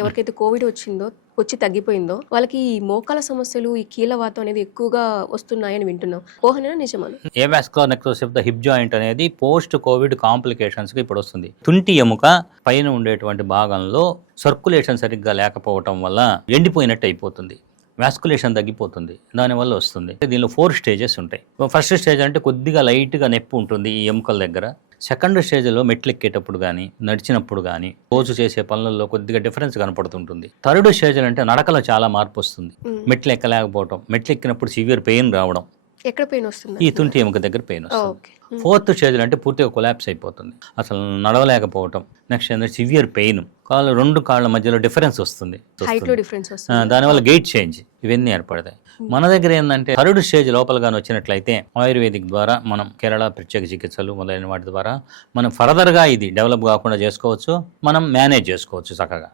ఎవరికైతే కోవిడ్ వచ్చి తగ్గిపోయిందో వాళ్ళకి ఈ మోకాల సమస్యలు, ఈ కీళ్ళవాతం అనేది ఎక్కువగా వస్తున్నాయని వింటున్నాం. ఊహనేనా నిజమను? Avascular necrosis of the hip joint అనేది పోస్ట్ కోవిడ్ కాంప్లికేషన్స్ కి ఇప్పుడు వస్తుంది. తుంటి ఎముక పైన ఉండేటువంటి భాగంలో సర్క్యులేషన్ సరిగ్గా లేకపోవటం వల్ల ఎండిపోయినట్టు అయిపోతుంది, వాస్కులేషన్ తగ్గిపోతుంది, దానివల్ల వస్తుంది. దీనిలో 4 స్టేజెస్ ఉంటాయి. ఫస్ట్ స్టేజ్ అంటే కొద్దిగా లైట్గా నొప్పి ఉంటుంది ఈ ఎముకల దగ్గర. సెకండ్ స్టేజ్లో మెట్లు ఎక్కేటప్పుడు కానీ, నడిచినప్పుడు కానీ, రోజు చేసే పనులలో కొద్దిగా డిఫరెన్స్ కనపడుతుంటుంది. థర్డ్ స్టేజ్ అంటే నడకలో చాలా మార్పు వస్తుంది. మెట్లు ఎక్కలేకపోవడం, మెట్లు ఎక్కినప్పుడు సివియర్ పెయిన్ రావడం, ఎక్కడ పెయిన్ వస్తుంది? ఈ తుంటి ఎముక దగ్గర పెయిన్ వస్తుంది. ఫోర్త్ స్టేజ్ అంటే పూర్తిగా కొలాప్స్ అయిపోతుంది, అసలు నడవలేకపోవటం. నెక్స్ట్ ఏంటంటే సివియర్ పెయిన్, రెండు కాళ్ళ మధ్యలో డిఫరెన్స్ వస్తుంది, దానివల్ల గైట్ చేంజ్, ఇవన్నీ ఏర్పడతాయి. మన దగ్గర ఏంటంటే థర్డ్ స్టేజ్ లోపలగానే వచ్చినట్లయితే ఆయుర్వేదిక్ ద్వారా మనం కేరళ ప్రత్యేక చికిత్సలు మొదలైన వాటి ద్వారా మనం ఫర్దర్గా ఇది డెవలప్ కాకుండా చేసుకోవచ్చు, మనం మేనేజ్ చేసుకోవచ్చు చక్కగా.